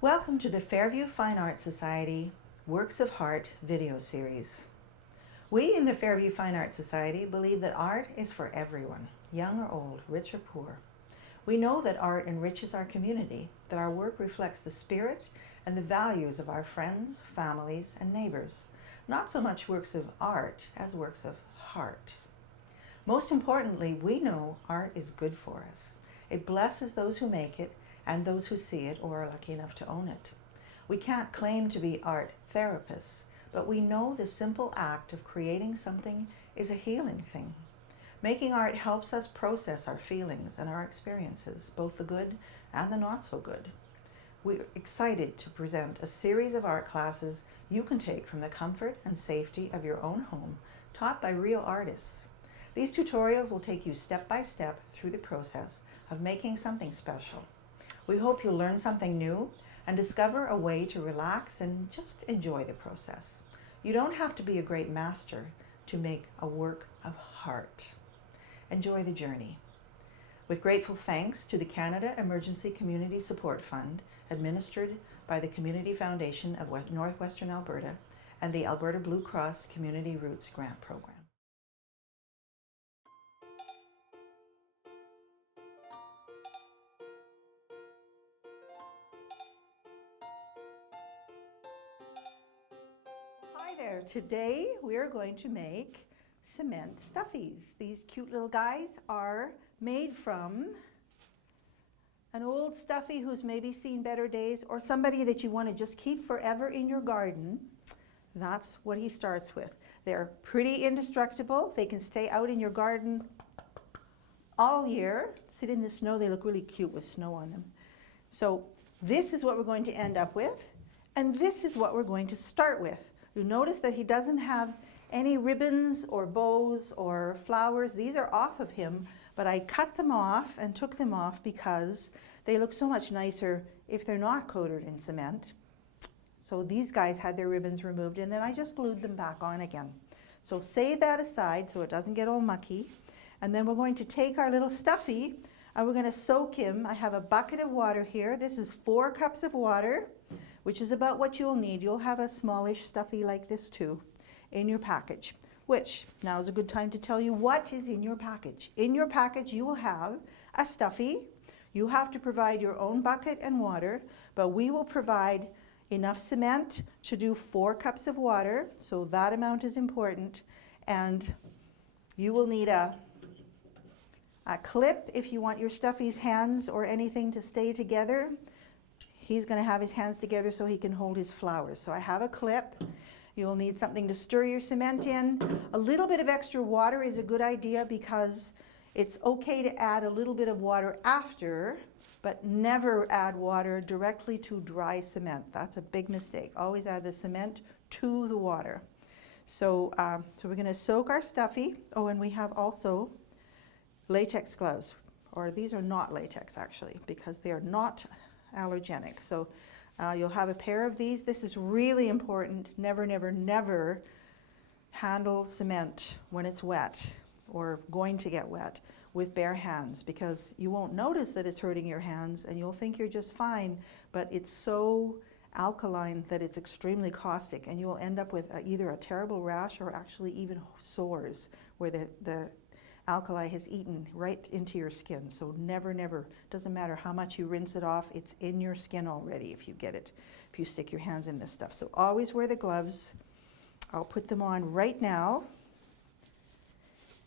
Welcome to the Fairview Fine Arts Society Works of Heart video series. We in the Fairview Fine Arts Society believe that art is for everyone, young or old, rich or poor. We know that art enriches our community, that our work reflects the spirit and the values of our friends, families, and neighbors. Not so much works of art as works of heart. Most importantly, we know art is good for us. It blesses those who make it and those who see it or are lucky enough to own it. We can't claim to be art therapists, but we know the simple act of creating something is a healing thing. Making art helps us process our feelings and our experiences, both the good and the not so good. We're excited to present a series of art classes you can take from the comfort and safety of your own home, taught by real artists. These tutorials will take you step by step through the process of making something special. We hope you'll learn something new and discover a way to relax and just enjoy the process. You don't have to be a great master to make a work of heart. Enjoy the journey. With grateful thanks to the Canada Emergency Community Support Fund, administered by the Community Foundation of Northwestern Alberta and the Alberta Blue Cross Community Roots Grant Program. Hi there. Today we are going to make cement stuffies. These cute little guys are made from an old stuffy who's maybe seen better days, or somebody that you want to just keep forever in your garden. That's what he starts with. They're pretty indestructible. They can stay out in your garden all year. Sit in the snow. They look really cute with snow on them. So this is what we're going to end up with, and this is what we're going to start with. You notice that he doesn't have any ribbons or bows or flowers. These are off of him, but I cut them off and took them off because they look so much nicer if they're not coated in cement. So these guys had their ribbons removed, and then I just glued them back on again. So save that aside so it doesn't get all mucky. And then we're going to take our little stuffy and we're going to soak him. I have a bucket of water here. This is 4 cups of water, which is about what you'll need. You'll have a smallish stuffy like this too in your package, which now is a good time to tell you what is in your package. In your package you will have a stuffy. You have to provide your own bucket and water, but we will provide enough cement to do 4 cups of water, so that amount is important. And you will need a clip if you want your stuffy's hands or anything to stay together. He's going to have his hands together so he can hold his flowers. So I have a clip. You'll need something to stir your cement in. A little bit of extra water is a good idea because it's okay to add a little bit of water after, but never add water directly to dry cement. That's a big mistake. Always add the cement to the water. So we're going to soak our stuffy. Oh, and we have also latex gloves, or these are not latex actually, because they are not allergenic. So you'll have a pair of these. This is really important. Never, never, never handle cement when it's wet or going to get wet with bare hands, because you won't notice that it's hurting your hands and you'll think you're just fine, but it's so alkaline that it's extremely caustic, and you will end up with either a terrible rash or actually even sores where the alkali has eaten right into your skin. So never, never, doesn't matter how much you rinse it off, it's in your skin already if you get it, if you stick your hands in this stuff. So always wear the gloves. I'll put them on right now.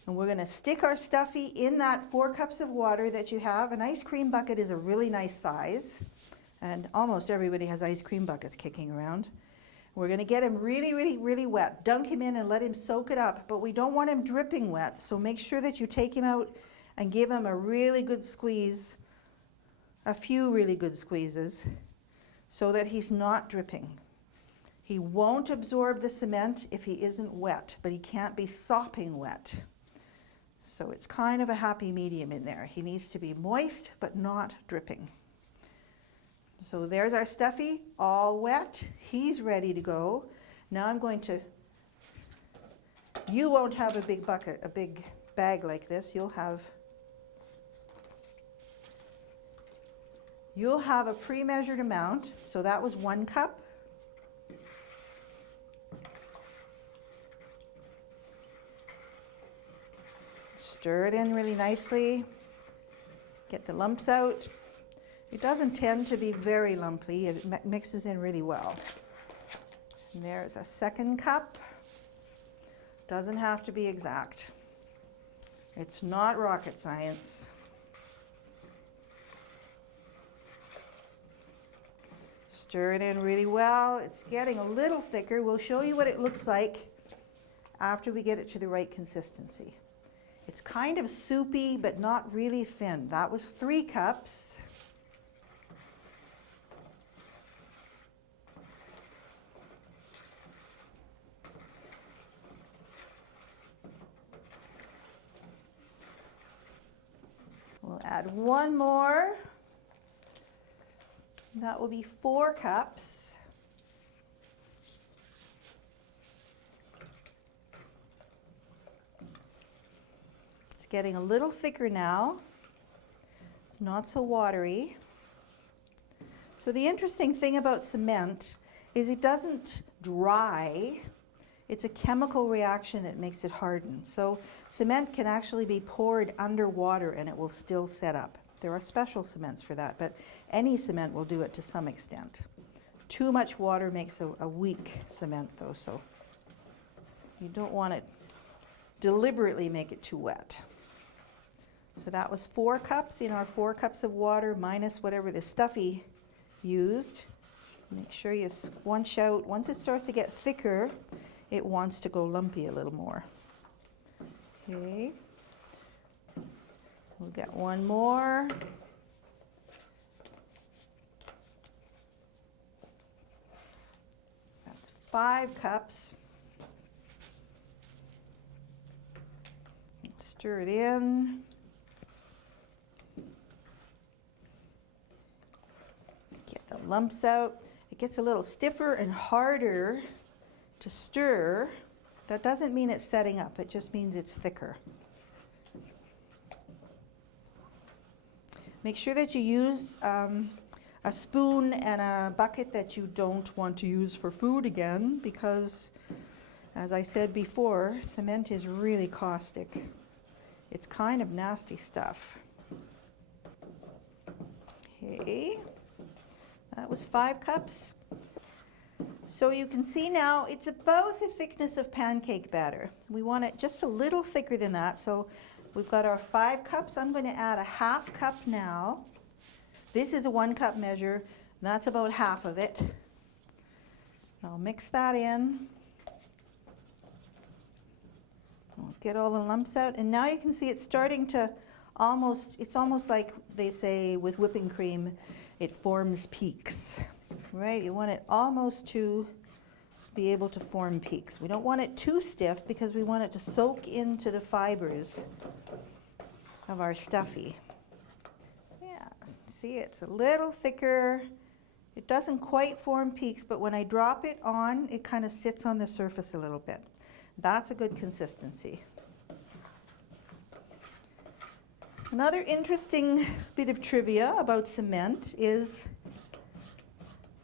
And we're going to stick our stuffy in that 4 cups of water that you have. An ice cream bucket is a really nice size, and almost everybody has ice cream buckets kicking around. We're going to get him really, really, really wet. Dunk him in and let him soak it up, but we don't want him dripping wet. So make sure that you take him out and give him a really good squeeze, a few really good squeezes, so that he's not dripping. He won't absorb the cement if he isn't wet, but he can't be sopping wet. So it's kind of a happy medium in there. He needs to be moist, but not dripping. So there's our stuffy, all wet. He's ready to go. Now I'm going to, you won't have a big bucket, a big bag like this. You'll have You'll have a pre-measured amount, so that was 1 cup. Stir it in really nicely. Get the lumps out. It doesn't tend to be very lumpy. It mixes in really well. And there's a 2nd cup. Doesn't have to be exact. It's not rocket science. Stir it in really well. It's getting a little thicker. We'll show you what it looks like after we get it to the right consistency. It's kind of soupy, but not really thin. That was 3 cups. We'll add 1 more. That will be 4 cups. It's getting a little thicker now. It's not so watery. So the interesting thing about cement is it doesn't dry. It's a chemical reaction that makes it harden. So cement can actually be poured underwater and it will still set up. There are special cements for that, but any cement will do it to some extent. Too much water makes a weak cement though, so you don't want to deliberately make it too wet. So that was 4 cups in our 4 cups of water minus whatever the stuffy used. Make sure you squunch out. Once it starts to get thicker, it wants to go lumpy a little more. Okay. We'll get 1 more. That's 5 cups. Stir it in. Get the lumps out. It gets a little stiffer and harder to stir. That doesn't mean it's setting up. It just means it's thicker. Make sure that you use a spoon and a bucket that you don't want to use for food again, because, as I said before, cement is really caustic. It's kind of nasty stuff. Okay, that was 5 cups. So you can see now it's about the thickness of pancake batter. We want it just a little thicker than that. So we've got our 5 cups. I'm going to add a 1/2 cup now. This is a 1 cup measure. That's about half of it. I'll mix that in. I'll get all the lumps out. And now you can see it's starting to it's almost like they say with whipping cream, it forms peaks, right? You want it almost to be able to form peaks. We don't want it too stiff because we want it to soak into the fibers of our stuffy. Yeah, see, it's a little thicker. It doesn't quite form peaks, but when I drop it on, it kind of sits on the surface a little bit. That's a good consistency. Another interesting bit of trivia about cement is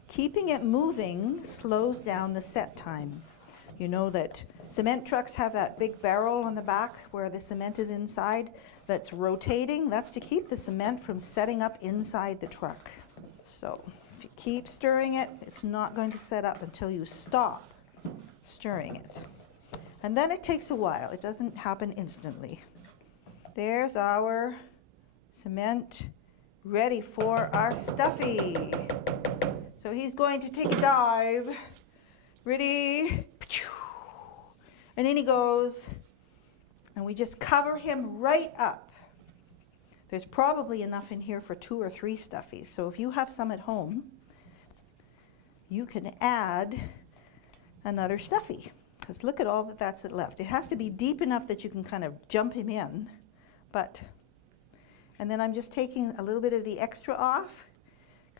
keeping it moving slows down the set time. You know that cement trucks have that big barrel on the back where the cement is inside that's rotating. That's to keep the cement from setting up inside the truck. So if you keep stirring it, it's not going to set up until you stop stirring it. And then it takes a while. It doesn't happen instantly. There's our cement ready for our stuffy. So he's going to take a dive. Ready? And in he goes. And we just cover him right up. There's probably enough in here for 2 or 3 stuffies. So if you have some at home, you can add another stuffy. Because look at all that's left. It has to be deep enough that you can kind of jump him in. And then I'm just taking a little bit of the extra off,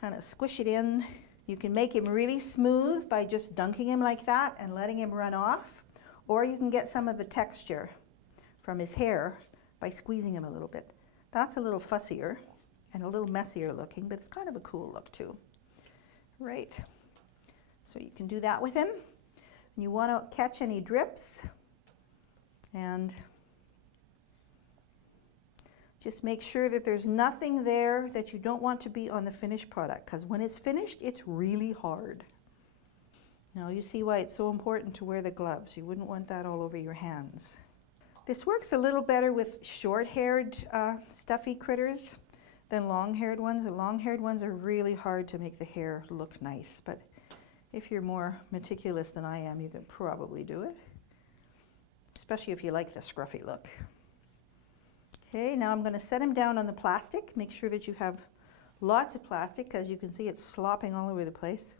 kind of squish it in. You can make him really smooth by just dunking him like that and letting him run off. Or you can get some of the texture from his hair by squeezing him a little bit. That's a little fussier. and a little messier looking, but it's kind of a cool look too. Right, so you can do that with him. And you want to catch any drips, and just make sure that there's nothing there that you don't want to be on the finished product, because when it's finished, it's really hard. Now you see why it's so important to wear the gloves. You wouldn't want that all over your hands. This works a little better with short-haired stuffy critters than long-haired ones. The long-haired ones are really hard to make the hair look nice, but if you're more meticulous than I am, you can probably do it, especially if you like the scruffy look. Okay, now I'm going to set him down on the plastic. Make sure that you have lots of plastic, because you can see it's slopping all over the place.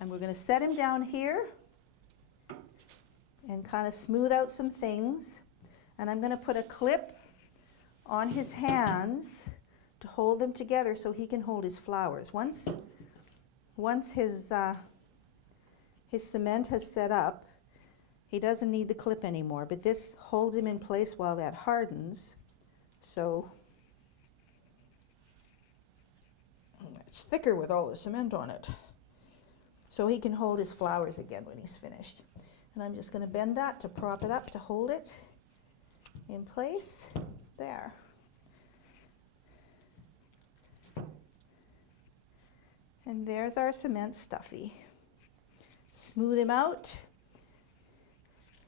And we're going to set him down here and kind of smooth out some things. And I'm going to put a clip on his hands to hold them together so he can hold his flowers. Once his cement has set up, he doesn't need the clip anymore, but this holds him in place while that hardens. So it's thicker with all the cement on it. So he can hold his flowers again when he's finished. And I'm just going to bend that to prop it up to hold it in place. There. And there's our cement stuffy. Smooth him out.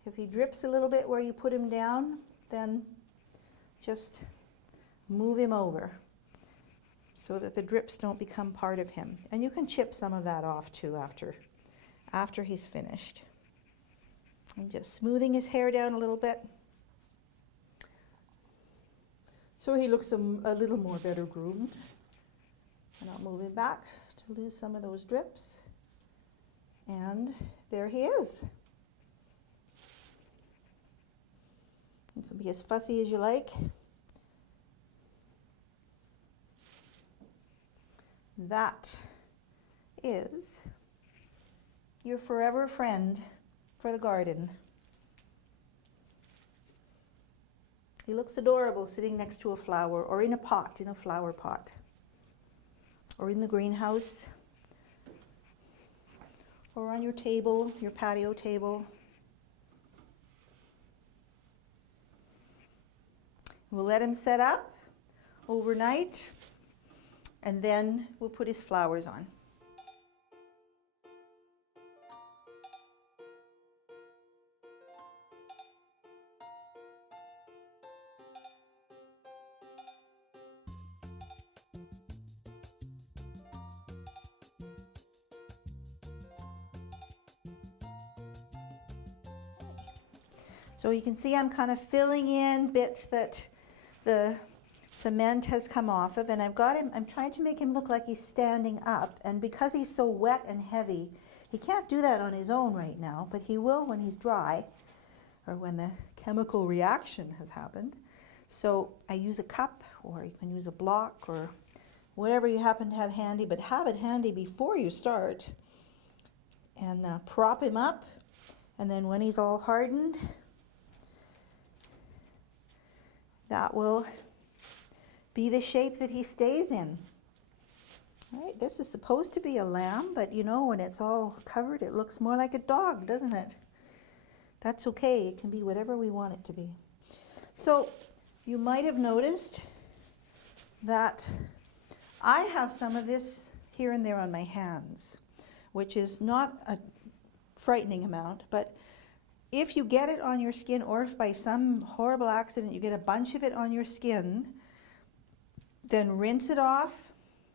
If he drips a little bit where you put him down, then just move him over so that the drips don't become part of him. And you can chip some of that off too after he's finished. I'm just smoothing his hair down a little bit so he looks a little more better groomed. And I'll move him back to lose some of those drips. And there he is. You can be as fussy as you like. That is your forever friend for the garden. He looks adorable sitting next to a flower, or in a pot, in a flower pot, or in the greenhouse, or on your table, your patio table. We'll let him set up overnight, and then we'll put his flowers on. So you can see I'm kind of filling in bits that the cement has come off of, and I've got him, I'm trying to make him look like he's standing up, and because he's so wet and heavy, he can't do that on his own right now, but he will when he's dry, or when the chemical reaction has happened. So I use a cup, or you can use a block, or whatever you happen to have handy, but have it handy before you start, and prop him up, and then when he's all hardened, that will be the shape that he stays in. Right, this is supposed to be a lamb, but you know, when it's all covered, it looks more like a dog, doesn't it? That's okay, it can be whatever we want it to be. So you might have noticed that I have some of this here and there on my hands, which is not a frightening amount, but if you get it on your skin, or if by some horrible accident you get a bunch of it on your skin, then rinse it off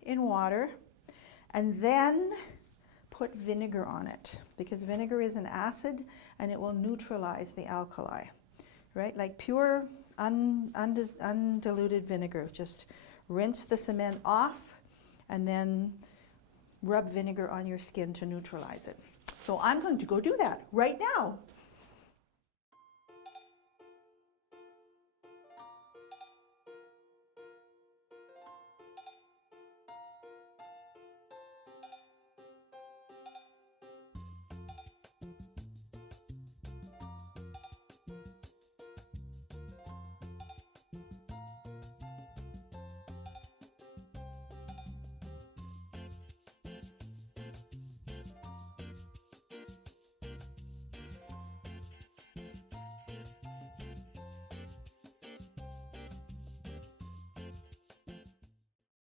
in water and then put vinegar on it, because vinegar is an acid and it will neutralize the alkali, right? Like pure undiluted vinegar. Just rinse the cement off and then rub vinegar on your skin to neutralize it. So I'm going to go do that right now.